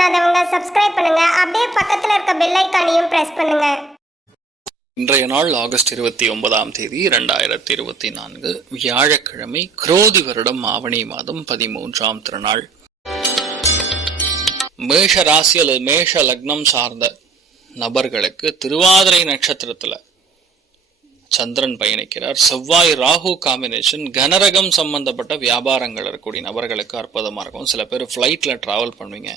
பண்ணாதவங்க சப்ஸ்கிரைப் பண்ணுங்க. அப்படியே பக்கத்துல இருக்க பெல் ஐகானையும் பிரஸ் பண்ணுங்க. இன்றைய நாள் ஆகஸ்ட் 29ஆம் தேதி 2024 வியாழக்கிழமை, குரோதி வருடம் ஆவணி மாதம் 13ஆம் திருநாள். மேஷ ராசி அல்லது மேஷ லக்னம் சார்ந்த நபர்களுக்கு திருவாதிரை நட்சத்திரத்துல சந்திரன் பயணிக்கிறார். செவ்வாய் ராகு காம்பினேஷன். கனரகம் சம்பந்தப்பட்ட வியாபாரங்கள் இருக்கக்கூடிய நபர்களுக்கு அற்புதமா இருக்கும். சில பேர் ஃப்ளைட்ல டிராவல் பண்ணுவீங்க.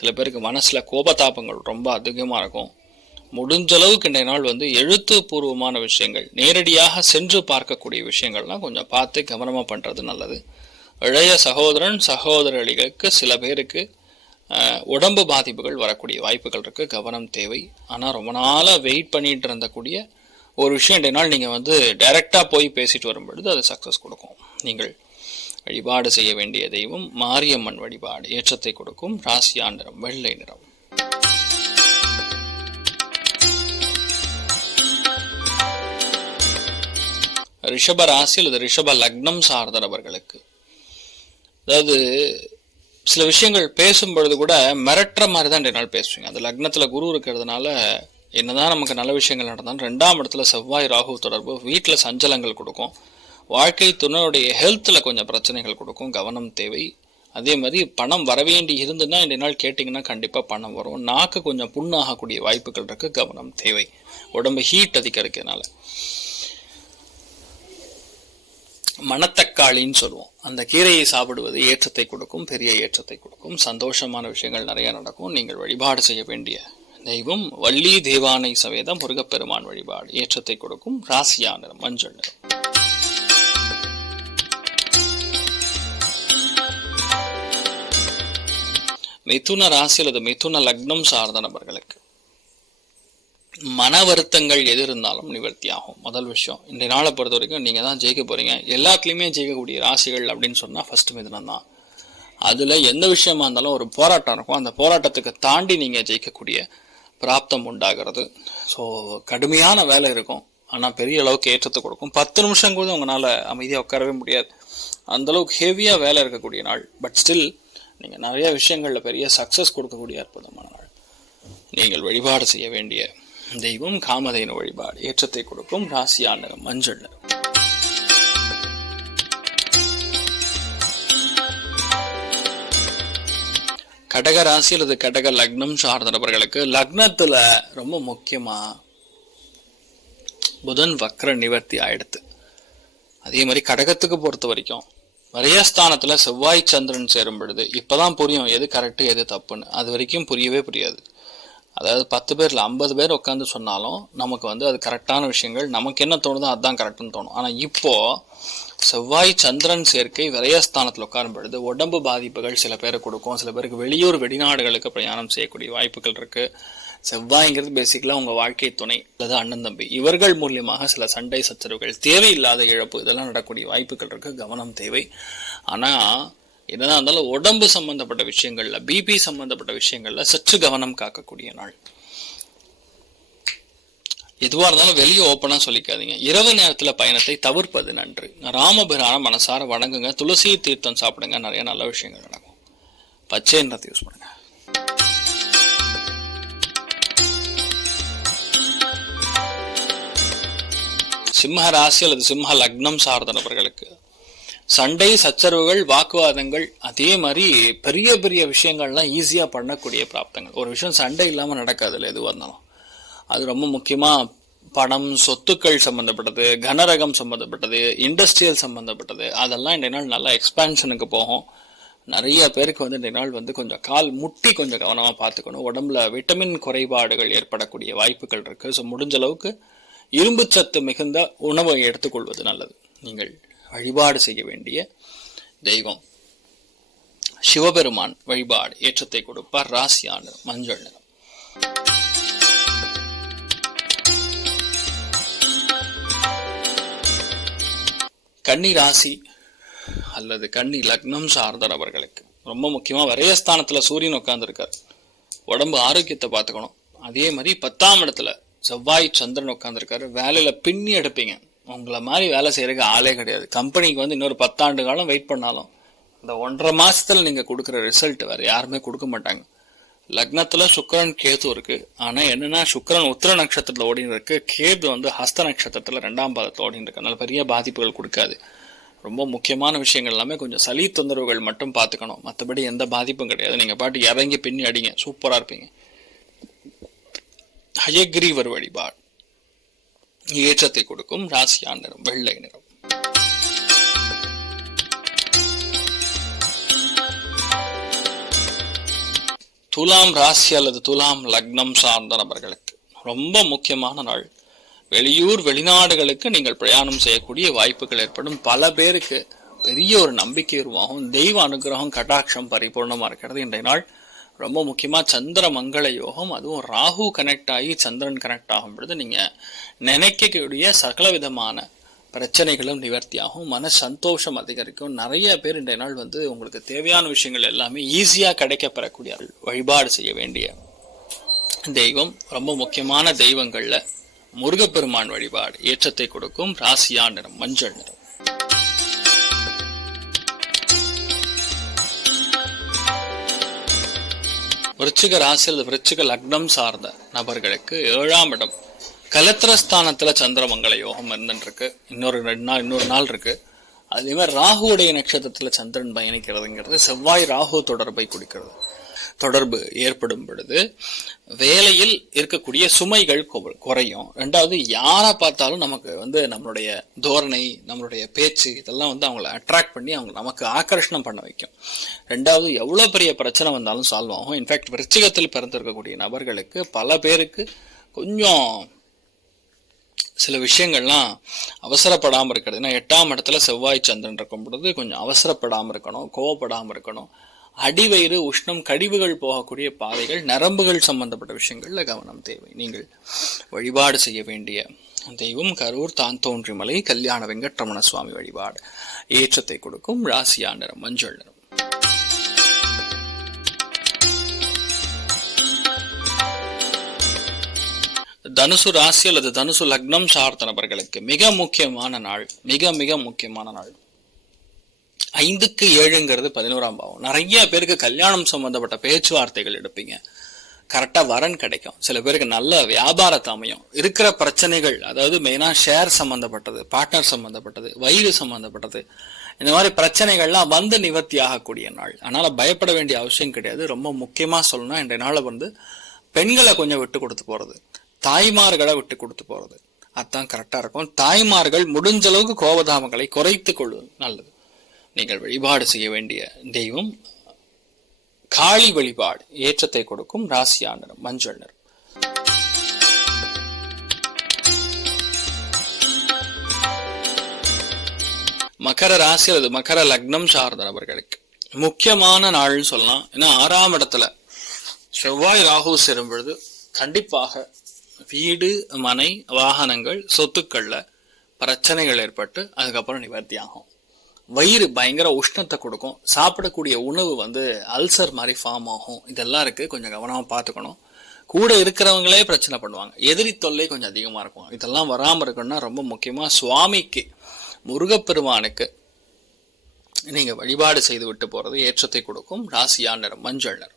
சில பேருக்கு மனசுல கோபதாபங்கள் ரொம்ப அதிகமா இருக்கும். முடிஞ்ச அளவுக்கு இன்றைய நாள் எழுத்துப்பூர்வமான விஷயங்கள், நேரடியாக சென்று பார்க்கக்கூடிய விஷயங்கள்லாம் கொஞ்சம் பார்த்து கவனமா பண்றது நல்லது. இளைய சகோதரன் சகோதரிகளுக்கு சில பேருக்கு உடம்பு பாதிப்புகள் வரக்கூடிய வாய்ப்புகள் இருக்கு. கவனம் தேவை. ஆனா ரொம்ப நாளா வெயிட் பண்ணிட்டு இருந்தக்கூடிய ஒரு விஷயம் இன்றைய நாள் நீங்க டைரக்டா போய் பேசிட்டு வரும் பொழுது அது சக்சஸ் கொடுக்கும். நீங்கள் வழிபாடு செய்ய வேண்டிய தெய்வம் மாரியம்மன் வழிபாடு. ஏற்றத்தை கொடுக்கும். ராசியா நிறம் வெள்ளை நிறம். ரிஷப ராசி அல்லது ரிஷப லக்னம் சார்ந்த நபர்களுக்கு, அதாவது சில விஷயங்கள் பேசும் பொழுது கூட மிரட்டுற மாதிரி தான் இன்றைய நாள் பேசுவீங்க. அது லக்னத்துல குரு இருக்கிறதுனால என்னதான் நமக்கு நல்ல விஷயங்கள் நடந்தாலும் 2ஆம் இடத்துல செவ்வாய் ராகு தொடர்பு வீட்டில் சஞ்சலங்கள் கொடுக்கும். வாழ்க்கை துணையுடைய ஹெல்த்தில் கொஞ்சம் பிரச்சனைகள் கொடுக்கும். கவனம் தேவை. அதே மாதிரி பணம் வரவேண்டி இருந்துன்னா இன்றைய நாள் கேட்டிங்கன்னா கண்டிப்பாக பணம் வரும். நாக்கு கொஞ்சம் புண்ணாகக்கூடிய வாய்ப்புகள் இருக்கு. கவனம் தேவை. உடம்பு ஹீட் அதிகம் இருக்கிறதுனால. மணத்தக்காளின்னு சொல்லுவோம், அந்த கீரையை சாப்பிடுவது ஏற்றத்தை கொடுக்கும். பெரிய ஏற்றத்தை கொடுக்கும். சந்தோஷமான விஷயங்கள் நிறைய நடக்கும். நீங்கள் வழிபாடு செய்ய வேண்டிய தெய்வம் வள்ளி தேவானை சவேதம் முருகப்பெருமான் வழிபாடு. ஏற்றத்தை கொடுக்கும். ராசியா நிறம் மஞ்சள் நிறம். மிதுன ராசி அல்லது மிதுன லக்னம் சார்ந்த நபர்களுக்கு மன வருத்தங்கள் எது இருந்தாலும் நிவர்த்தி ஆகும். முதல் விஷயம், இந்த நாளை பொறுத்த வரைக்கும் நீங்க தான் ஜெயிக்க போறீங்க. எல்லாத்துலயுமே ஜெயிக்கக்கூடிய ராசிகள் அப்படின்னு சொன்னா ஃபர்ஸ்ட் மிதுனம் தான். அதுல எந்த விஷயமா இருந்தாலும் ஒரு போராட்டம் இருக்கும். அந்த போராட்டத்துக்கு தாண்டி நீங்க ஜெயிக்கக்கூடிய பிராப்தம் உண்டாகிறது. ஸோ கடுமையான வேலை இருக்கும், ஆனா பெரிய அளவுக்கு ஏற்றத்தை கொடுக்கும். 10 நிமிஷம் கூட உங்களால அமைதியா உட்காரவே முடியாது. அந்த அளவுக்கு ஹெவியா வேலை இருக்கக்கூடிய நாள். பட் ஸ்டில் நீங்க நிறைய விஷயங்கள்ல பெரிய சக்சஸ் கொடுக்கக்கூடிய அற்புதமான நாள். நீங்கள் வழிபாடு செய்ய வேண்டிய தெய்வம் காமதேனு வழிபாடு. ஏற்றத்தை கொடுக்கும். ராசியா நிறம் மஞ்சள் நிறம். கடக ராசி அல்லது கடக லக்னம் சார்ந்த நபர்களுக்கு லக்னத்துல ரொம்ப முக்கியமா புதன் வக்ர நிவர்த்தி ஆயிடுத்து. அதே மாதிரி கடகத்துக்கு பொறுத்த வரைக்கும் வரையஸ்தானத்துல செவ்வாய் சந்திரன் சேரும் பொழுது இப்பதான் புரியும் எது கரெக்ட் எது தப்புன்னு. அது வரைக்கும் புரியவே புரியாது. அதாவது 10 பேர்ல 50 பேர் உட்காந்து சொன்னாலும் நமக்கு அது கரெக்டான விஷயங்கள் நமக்கு என்ன தோணுதோ அதுதான் கரெக்டுன்னு தோணும். ஆனா இப்போ செவ்வாய் சந்திரன் சேர்க்கை விரயஸ்தானத்தில் உட்காரும் பொழுது உடம்பு பாதிப்புகள் சில பேருக்கு கொடுக்கும். சில பேருக்கு வெளியூர் வெளிநாடுகளுக்கு பிரயாணம் செய்யக்கூடிய வாய்ப்புகள் இருக்கு. செவ்வாய்ங்கிறது பேசிக்கலா உங்க வாழ்க்கை துணை அல்லது அண்ணன் தம்பி, இவர்கள் மூலியமாக சில சண்டை சச்சரவுகள், தேவையில்லாத இழப்பு, இதெல்லாம் நடக்கக்கூடிய வாய்ப்புகள் இருக்கு. கவனம் தேவை. ஆனா என்னதான் இருந்தாலும் உடம்பு சம்பந்தப்பட்ட விஷயங்கள்ல, பிபி சம்பந்தப்பட்ட விஷயங்கள்ல சற்று கவனம் காக்கக்கூடிய நாள். எதுவா இருந்தாலும் வெளியே ஓப்பனா சொல்லிக்காதீங்க. இரவு நேரத்துல பயணத்தை தவிர்ப்பது நன்று. ராமபிரான மனசார வணங்குங்க. துளசி தீர்த்தம் சாப்பிடுங்க. நிறைய நல்ல விஷயங்கள் நடக்கும். பச்சை நிறத்தை யூஸ் பண்ணுங்க. சிம்ம ராசி அல்லது சிம்ம லக்னம் சார்ந்த நபர்களுக்கு சண்டை சச்சரவுகள், வாக்குவாதங்கள், அதே மாதிரி பெரிய பெரிய விஷயங்கள்லாம் ஈஸியா பண்ணக்கூடிய பிராப்தங்கள். ஒரு விஷயம் சண்டை இல்லாம நடக்காதுல்ல, எதுவாக இருந்தாலும். அது ரொம்ப முக்கியமா பணம், சொத்துக்கள் சம்பந்தப்பட்டது, கனரகம் சம்பந்தப்பட்டது, இண்டஸ்ட்ரியல் சம்பந்தப்பட்டது, அதெல்லாம் இந்த நாள் நல்லா எக்ஸ்பான்ஷனுக்கு போகும். நிறைய பேருக்கு இந்த நாள் கொஞ்சம் கால் முட்டி கொஞ்சம் கவனமா பார்த்துக்கணும். உடம்புல விட்டமின் குறைபாடுகள் ஏற்படக்கூடிய வாய்ப்புகள் இருக்கு. ஸோ முடிஞ்ச அளவுக்கு இரும்பு சத்து மிகுந்த உணவை எடுத்துக்கொள்வது நல்லது. நீங்கள் வழிபாடு செய்ய வேண்டிய தெய்வம் சிவபெருமான் வழிபாடு. ஏற்றத்தை கொடுப்பார். ராசியா நிறம் மஞ்சள் நிறம். கன்னி ராசி அல்லது கன்னி லக்னம் சார்ந்த நபர்களுக்கு ரொம்ப முக்கியமா வரையஸ்தானத்துல சூரியன் உட்கார்ந்து இருக்கார். உடம்பு ஆரோக்கியத்தை பார்த்துக்கணும். அதே மாதிரி 10ஆம் இடத்துல செவ்வாய் சந்திரன் உட்கார்ந்து இருக்காரு. வேலையில பின்னி எடுப்பீங்க. உங்களை மாதிரி வேலை செய்யறதுக்கு ஆளே கிடையாது. கம்பெனிக்கு இன்னொரு 10 ஆண்டு காலம் வெயிட் பண்ணாலும் இந்த 1.5 மாசத்துல நீங்க கொடுக்குற ரிசல்ட் வேற யாருமே கொடுக்க மாட்டாங்க. லக்னத்துல சுக்கிரன் கேது இருக்கு. ஆனா என்னன்னா சுக்கிரன் உத்திர நட்சத்திரத்துல ஓடின்னு இருக்கு, கேது ஹஸ்த நட்சத்திரத்துல 2ஆம் பாதத்துல ஓடின்னு இருக்கு. அதனால பெரிய பாதிப்புகள் கொடுக்காது. ரொம்ப முக்கியமான விஷயங்கள் எல்லாமே கொஞ்சம் சளி தொந்தரவுகள் மட்டும் பார்த்துக்கணும், மற்றபடி எந்த பாதிப்பும் கிடையாது. நீங்க பாட்டு இறங்கி பின்னி அடிங்க, சூப்பரா இருப்பீங்க. ஹயக்ரீவர் வழிபாடு ஏற்றத்தை கொடுக்கும். ராசியான நிறம் வெள்ளை நிறம். துலாம் ராசி அல்லது துலாம் லக்னம் சார்ந்த நபர்களுக்கு ரொம்ப முக்கியமான நாள். வெளியூர் வெளிநாடுகளுக்கு நீங்கள் பிரயாணம் செய்யக்கூடிய வாய்ப்புகள் ஏற்படும். பல பேருக்கு பெரிய ஒரு நம்பிக்கை உருவாகும். தெய்வ அனுகிரகம் கடாட்சம் பரிபூர்ணமா இருக்கிறது. இன்றைய நாள் ரொம்ப முக்கியமா சந்திர மங்கள யோகம், அதுவும் ராகு கனெக்ட் ஆகி சந்திரன் கனெக்ட் ஆகும் பொழுது நீங்க நினைக்கக்கூடிய சகல விதமான பிரச்சனைகளும் நிவர்த்தியாகும், மன சந்தோஷம் அதிகரிக்கும். நிறைய பேர் இன்றைய நாள் உங்களுக்கு தேவையான விஷயங்கள் எல்லாமே ஈஸியா கிடைக்க பெறக்கூடிய வழிபாடு செய்ய வேண்டிய தெய்வம், ரொம்ப முக்கியமான தெய்வங்கள்ல முருகப்பெருமான் வழிபாடு ஏற்றத்தை கொடுக்கும். ராசியா நிறம் மஞ்சள் நிறம். விருச்சிக ராசி அல்லது விருச்சிக லக்னம் சார்ந்த நபர்களுக்கு 7ஆம் இடம் கலத்திரஸ்தானத்துல சந்திரமங்கல யோகம் இருந்துருக்கு. இன்னொரு நாள் இருக்கு. அதுலயுமே ராகுடைய நட்சத்திரத்துல சந்திரன் பயணிக்கிறதுங்கிறது செவ்வாய் ராகு தொடர்பை குறிக்கிறது. தொடர்பு ஏற்படும் பொழுது வேலையில் இருக்கக்கூடிய சுமைகள் குறையும். ரெண்டாவது, யாரை பார்த்தாலும் நமக்கு நம்மளுடைய தோரணை, நம்மளுடைய பேச்சு இதெல்லாம் அவங்கள அட்ராக்ட் பண்ணி அவங்க நமக்கு ஆக்கர்ஷணம் பண்ண வைக்கும். ரெண்டாவது, எவ்வளவு பெரிய பிரச்சனை வந்தாலும் சால்வ் ஆகும். இன்ஃபேக்ட் விருச்சிகத்தில் பிறந்திருக்கக்கூடிய நபர்களுக்கு பல பேருக்கு கொஞ்சம் சில விஷயங்கள்லாம் அவசரப்படாமல் இருக்கிறது. ஏன்னா 8ஆம் இடத்துல செவ்வாய் சந்திரன் இருக்கும் பொழுது கொஞ்சம் அவசரப்படாமல் இருக்கணும், கோவப்படாமல் இருக்கணும். அடிவயிறு உஷ்ணம், கழிவுகள் போகக்கூடிய பாதைகள், நரம்புகள் சம்பந்தப்பட்ட விஷயங்கள்ல கவனம் தேவை. நீங்கள் வழிபாடு செய்ய வேண்டிய தெய்வம் கரூர் தான் தோன்றிமலை கல்யாண வெங்கட்ரமண சுவாமி வழிபாடு ஏற்றத்தை கொடுக்கும். ராசியா நிறம் மஞ்சள் நிறம். தனுசு ராசி அல்லது தனுசு லக்னம் சார்ந்த நபர்களுக்கு மிக முக்கியமான நாள். மிக மிக முக்கியமான நாள். 5க்கு 7ங்கிறது 11ஆம் பாவம். நிறைய பேருக்கு கல்யாணம் சம்பந்தப்பட்ட பேச்சுவார்த்தைகள் எடுப்பீங்க, கரெக்டா வரன் கிடைக்கும். சில பேருக்கு நல்ல வியாபாரத்தை அமையும். இருக்கிற பிரச்சனைகள், அதாவது மெயினா ஷேர் சம்பந்தப்பட்டது, பார்ட்னர் சம்பந்தப்பட்டது, வயிறு சம்பந்தப்பட்டது, இந்த மாதிரி பிரச்சனைகள்லாம் நிவர்த்தி ஆகக்கூடிய நாள். அதனால பயப்பட வேண்டிய அவசியம் கிடையாது. ரொம்ப முக்கியமா சொல்லணும், இன்றைய நாளை பெண்களை கொஞ்சம் விட்டு கொடுத்து போறது, தாய்மார்களை விட்டு கொடுத்து போறது, அதுதான் கரெக்டா இருக்கும். தாய்மார்கள் முடிஞ்ச அளவுக்கு கோபதாபங்களை குறைத்து கொள்வது நல்லது. நீங்கள் வழிபாடு செய்ய வேண்டிய தெய்வம் காளி வழிபாடு ஏற்றத்தை கொடுக்கும். ராசியா நிறம் மஞ்சள் நிறம். மகர ராசி அல்லது மகர லக்னம் சார்ந்த நபர்களுக்கு முக்கியமான நாள்னு சொல்லலாம். ஏன்னா 6ஆம் இடத்துல செவ்வாய் ராகு சேரும் பொழுது கண்டிப்பாக வீடு, மனை, வாகனங்கள், சொத்துக்கள்ல பிரச்சனைகள் ஏற்பட்டு அதுக்கப்புறம் நிவர்த்தி ஆகும். வயிறு பயங்கர உஷ்ணத்தை கொடுக்கும். சாப்பிடக்கூடிய உணவு அல்சர் மாதிரி ஃபார்ம் ஆகும். இதெல்லாம் இருக்கு, கொஞ்சம் கவனமா பார்த்துக்கணும். கூட இருக்கிறவங்களே பிரச்சனை பண்ணுவாங்க. எதிரி தொல்லை கொஞ்சம் அதிகமா இருக்கும். இதெல்லாம் வராம இருக்கணும்னா ரொம்ப முக்கியமா சுவாமிக்கு, முருகப்பெருமானுக்கு நீங்க வழிபாடு செய்து விட்டு போறது ஏற்றத்தை கொடுக்கும். ராசியா நிறம் மஞ்சள் நிறம்.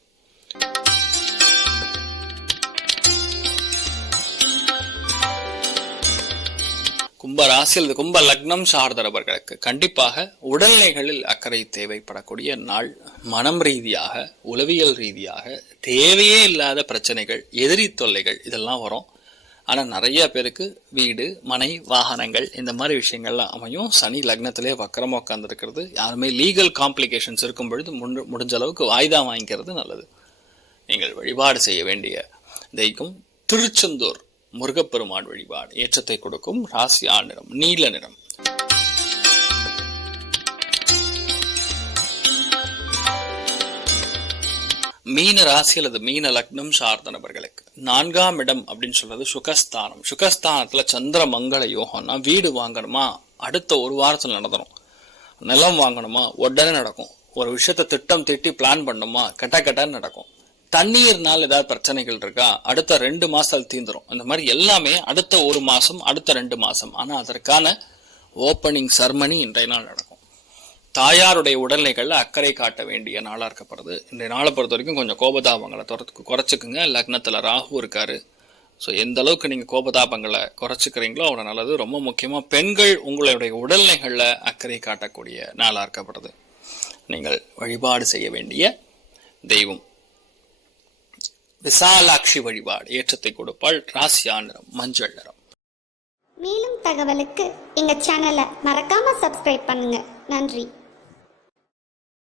கும்ப ராசி அல்லது கும்ப லக்னம் சார்ந்தவர்களுக்கு கண்டிப்பாக உடல்நிலைகளில் அக்கறை தேவைப்படக்கூடிய நாள். மனம் ரீதியாக, உளவியல் ரீதியாக தேவையே இல்லாத பிரச்சனைகள், எதிரி தொல்லைகள் இதெல்லாம் வரும். ஆனா நிறைய பேருக்கு வீடு, மனை, வாகனங்கள் இந்த மாதிரி விஷயங்கள்லாம் அமையும். சனி லக்னத்திலே வக்கரமா உட்கார்ந்து இருக்கிறது. யாருமே லீகல் காம்ப்ளிகேஷன்ஸ் இருக்கும் பொழுது முடிஞ்ச அளவுக்கு வாய்தா வாங்கிக்கிறது நல்லது. நீங்கள் வழிபாடு செய்ய வேண்டிய தெய்வம் திருச்செந்தூர் முருகப்பெருமான் வழிபாடு ஏற்றத்தை கொடுக்கும். ராசியா நிறம் நீல நிறம். மீன ராசி அல்லது மீன லக்னம் சார்ந்த நபர்களுக்கு 4ஆம் இடம் அப்படின்னு சொல்றது சுகஸ்தானம். சுகஸ்தானத்துல சந்திர மங்கள யோகம்னா வீடு வாங்கணுமா அடுத்த ஒரு வாரத்துல நடந்துடும். நிலம் வாங்கணுமா உடனே நடக்கும். ஒரு விஷயத்த திட்டம் திட்டி பிளான் பண்ணுமா கட்டான்னு நடக்கும். தண்ணீர்னால ஏதாவது பிரச்சனைகள் இருக்கா அடுத்த 2 மாசம் தீந்துரும். அந்த மாதிரி எல்லாமே அடுத்த 1 மாசம், அடுத்த 2 மாசம். ஆனா அதற்கான ஓப்பனிங் செர்மனி இன்றைய நாள் நடக்கும். தாயாருடைய உடல்நிலைகள்ல அக்கறை காட்ட வேண்டிய நாளா இருக்கப்படுது. இந்த நாளை பொறுத்த வரைக்கும் கொஞ்சம் கோபதாபங்களை குறைச்சிக்குங்க. லக்னத்துல ராகு இருக்காரு. ஸோ எந்த அளவுக்கு நீங்க கோபதாபங்களை குறைச்சிக்கிறீங்களோ அவ்வளோ நல்லது. ரொம்ப முக்கியமா பெண்கள் உங்களுடைய உடல்நிலைகள்ல அக்கறை காட்டக்கூடிய நாளா இருக்கப்படுது. நீங்கள் வழிபாடு செய்ய வேண்டிய தெய்வம் விசாலாட்சி வழிபாடு. ஏற்றத்தை கொடுப்பாள். ராசியா நிறம் மஞ்சள் நிறம். மேலும் தகவலுக்கு எங்க சேனலை மறக்காம சப்ஸ்கிரைப் பண்ணுங்க. நன்றி.